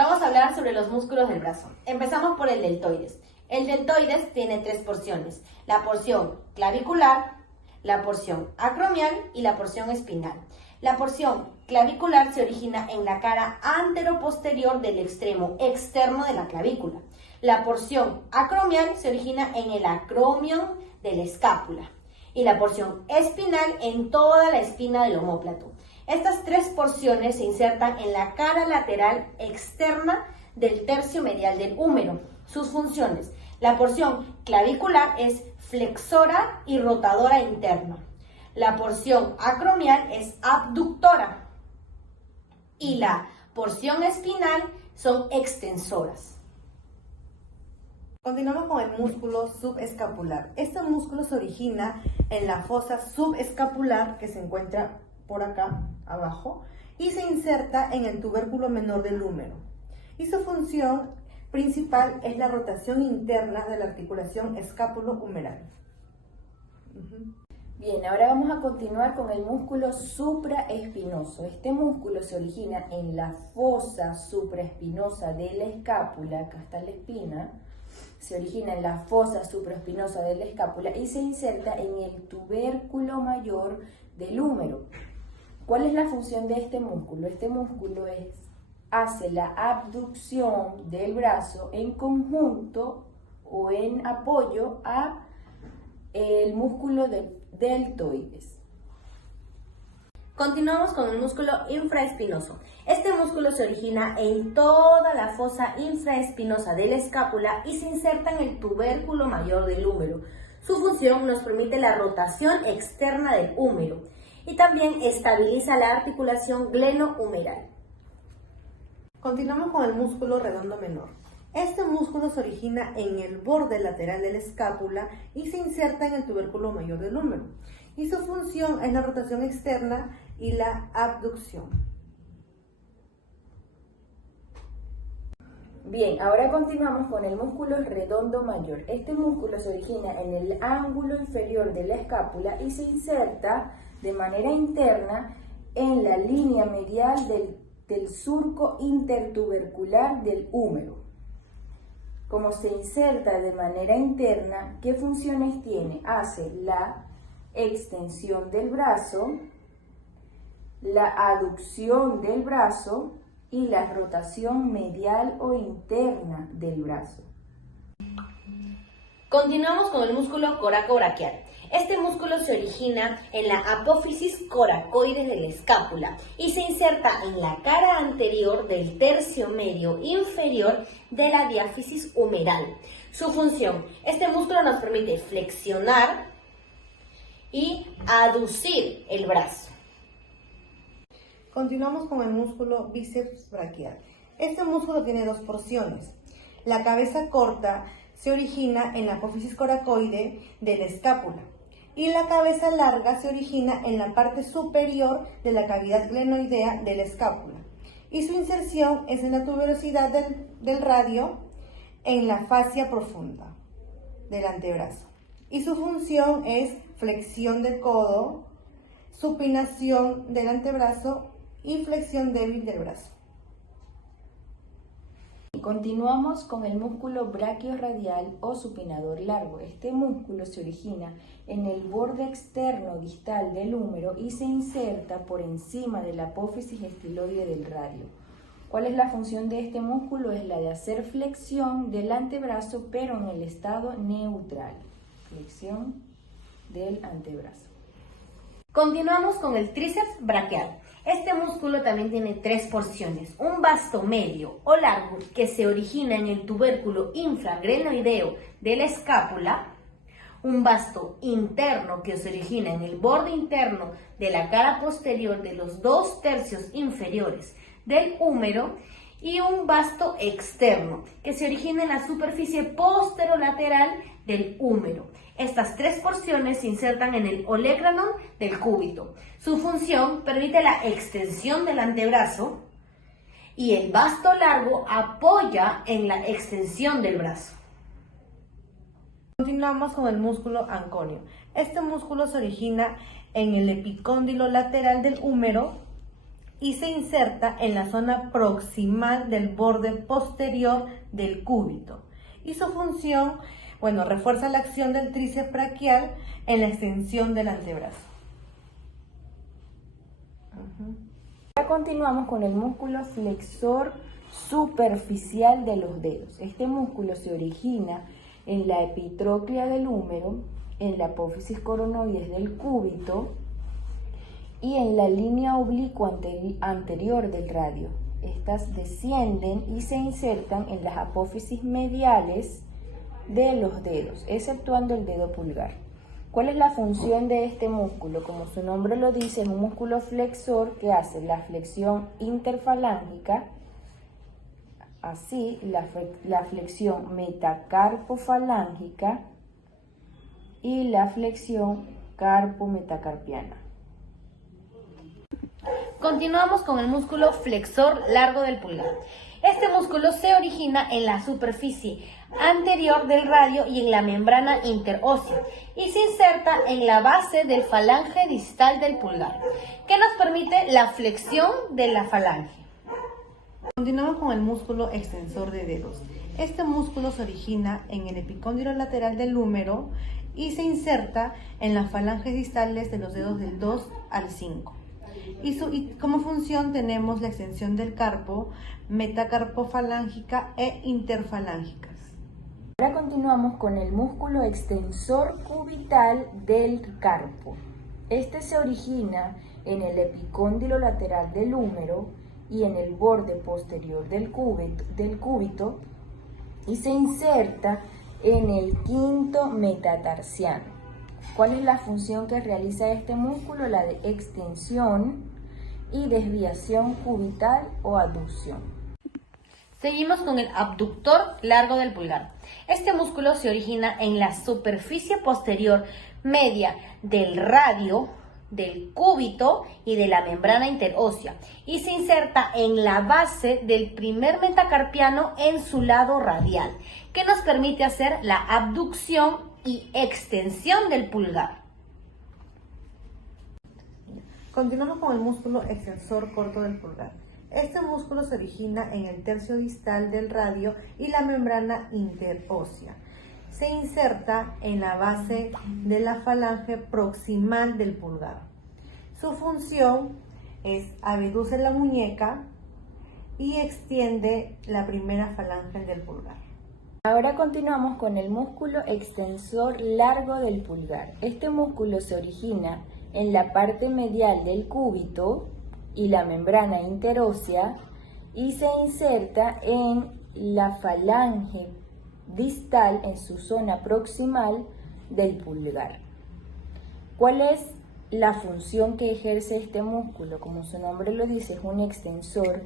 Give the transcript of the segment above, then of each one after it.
Vamos a hablar sobre los músculos del brazo. Empezamos por el deltoides. El deltoides tiene tres porciones: la porción clavicular, la porción acromial y la porción espinal. La porción clavicular se origina en la cara anteroposterior del extremo externo de la clavícula. La porción acromial se origina en el acromion de la escápula y la porción espinal en toda la espina del omóplato. Estas tres porciones se insertan en la cara lateral externa del tercio medial del húmero. Sus funciones: la porción clavicular es flexora y rotadora interna. La porción acromial es abductora y la porción espinal son extensoras. Continuamos con el músculo subescapular. Este músculo se origina en la fosa subescapular, que se encuentra por acá abajo, y se inserta en el tubérculo menor del húmero. Y su función principal es la rotación interna de la articulación escápulo-humeral. Bien, ahora vamos a continuar con el músculo supraespinoso. Este músculo se origina en la fosa supraespinosa de la escápula, acá está la espina, se origina en la fosa supraespinosa de la escápula y se inserta en el tubérculo mayor del húmero. ¿Cuál es la función de este músculo? Este músculo hace la abducción del brazo en conjunto o en apoyo a el músculo deltoides. Continuamos con el músculo infraespinoso. Este músculo se origina en toda la fosa infraespinosa de la escápula y se inserta en el tubérculo mayor del húmero. Su función nos permite la rotación externa del húmero y también estabiliza la articulación glenohumeral. Continuamos con el músculo redondo menor. Este músculo se origina en el borde lateral de la escápula y se inserta en el tubérculo mayor del húmero. Y su función es la rotación externa y la abducción. Bien, ahora continuamos con el músculo redondo mayor. Este músculo se origina en el ángulo inferior de la escápula y se inserta de manera interna en la línea medial del surco intertubercular del húmero. Como se inserta de manera interna, ¿qué funciones tiene? Hace la extensión del brazo, la aducción del brazo y la rotación medial o interna del brazo. Continuamos con el músculo coracobraquial. Este músculo se origina en la apófisis coracoides de la escápula y se inserta en la cara anterior del tercio medio inferior de la diáfisis humeral. Su función: este músculo nos permite flexionar y aducir el brazo. Continuamos con el músculo bíceps braquial. Este músculo tiene dos porciones. La cabeza corta se origina en la apófisis coracoide de la escápula y la cabeza larga se origina en la parte superior de la cavidad glenoidea de la escápula. Y su inserción es en la tuberosidad del radio en la fascia profunda del antebrazo. Y su función es flexión del codo, supinación del antebrazo y flexión débil del brazo. Continuamos con el músculo braquiorradial o supinador largo. Este músculo se origina en el borde externo distal del húmero y se inserta por encima de la apófisis estiloide del radio. ¿Cuál es la función de este músculo? Es la de hacer flexión del antebrazo, pero en el estado neutral. Flexión del antebrazo. Continuamos con el tríceps braquial. Este músculo también tiene tres porciones: un vasto medio o largo que se origina en el tubérculo infraglenoideo de la escápula, un vasto interno que se origina en el borde interno de la cara posterior de los 2/3 inferiores del húmero y un vasto externo que se origina en la superficie posterolateral del húmero. Estas tres porciones se insertan en el olecranon del cúbito. Su función permite la extensión del antebrazo y el vasto largo apoya en la extensión del brazo. Continuamos con el músculo anconio. Este músculo se origina en el epicóndilo lateral del húmero y se inserta en la zona proximal del borde posterior del cúbito. Y su función, refuerza la acción del tríceps braquial en la extensión del antebrazo. Ahora continuamos con el músculo flexor superficial de los dedos. Este músculo se origina en la epitróclea del húmero, en la apófisis coronoides del cúbito y en la línea oblicua anterior del radio. Estas descienden y se insertan en las apófisis mediales de los dedos, exceptuando el dedo pulgar. ¿Cuál es la función de este músculo? Como su nombre lo dice, es un músculo flexor que hace la flexión interfalángica, así la flexión metacarpofalángica y la flexión carpometacarpiana. Continuamos con el músculo flexor largo del pulgar. Este músculo se origina en la superficie anterior del radio y en la membrana interósea y se inserta en la base del falange distal del pulgar, que nos permite la flexión de la falange. Continuamos con el músculo extensor de dedos. Este músculo se origina en el epicóndilo lateral del húmero y se inserta en las falanges distales de los dedos del 2 al 5. Y como función tenemos la extensión del carpo, metacarpofalángica e interfalángicas. Ahora continuamos con el músculo extensor cubital del carpo. Este se origina en el epicóndilo lateral del húmero y en el borde posterior del cúbito y se inserta en el quinto metatarsiano. ¿Cuál es la función que realiza este músculo? La de extensión y desviación cubital o aducción. Seguimos con el abductor largo del pulgar. Este músculo se origina en la superficie posterior media del radio, del cúbito y de la membrana interósea y se inserta en la base del primer metacarpiano en su lado radial, que nos permite hacer la abducción y extensión del pulgar. Continuamos con el músculo extensor corto del pulgar. Este músculo se origina en el tercio distal del radio y la membrana interósea. Se inserta en la base de la falange proximal del pulgar. Su función es abduce la muñeca y extiende la primera falange del pulgar. Ahora continuamos con el músculo extensor largo del pulgar. Este músculo se origina en la parte medial del cúbito y la membrana interósea y se inserta en la falange distal en su zona proximal del pulgar. ¿Cuál es la función que ejerce este músculo? Como su nombre lo dice, es un extensor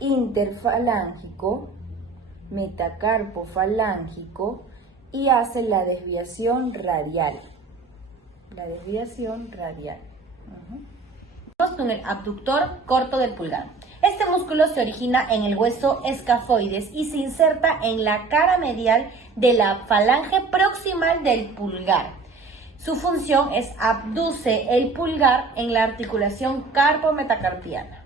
interfalángico, metacarpofalángico y hace la desviación radial. Vamos con el abductor corto del pulgar. Este músculo se origina en el hueso escafoides y se inserta en la cara medial de la falange proximal del pulgar. Su función es abduce el pulgar en la articulación carpometacarpiana.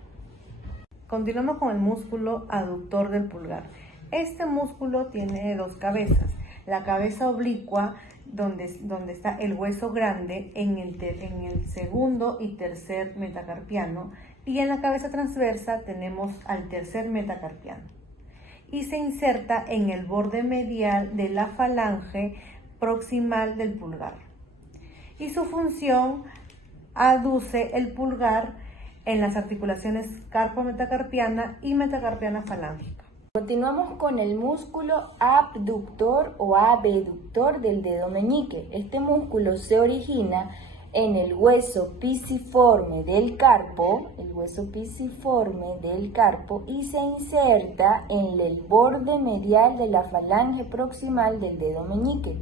Continuamos con el músculo aductor del pulgar. Este músculo tiene dos cabezas. La cabeza oblicua, donde está el hueso grande en el segundo y tercer metacarpiano, y en la cabeza transversa tenemos al tercer metacarpiano. Y se inserta en el borde medial de la falange proximal del pulgar. Y su función aduce el pulgar en las articulaciones carpometacarpiana y metacarpiana falángica. Continuamos con el músculo abductor o abductor del dedo meñique. Este músculo se origina en el hueso pisiforme del carpo, y se inserta en el borde medial de la falange proximal del dedo meñique.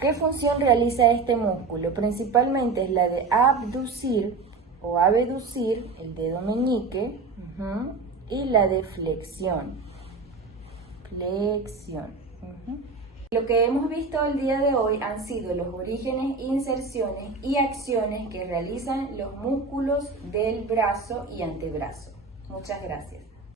¿Qué función realiza este músculo? Principalmente es la de abducir o abducir el dedo meñique y la de flexión. Lo que hemos visto el día de hoy han sido los orígenes, inserciones y acciones que realizan los músculos del brazo y antebrazo. Muchas gracias.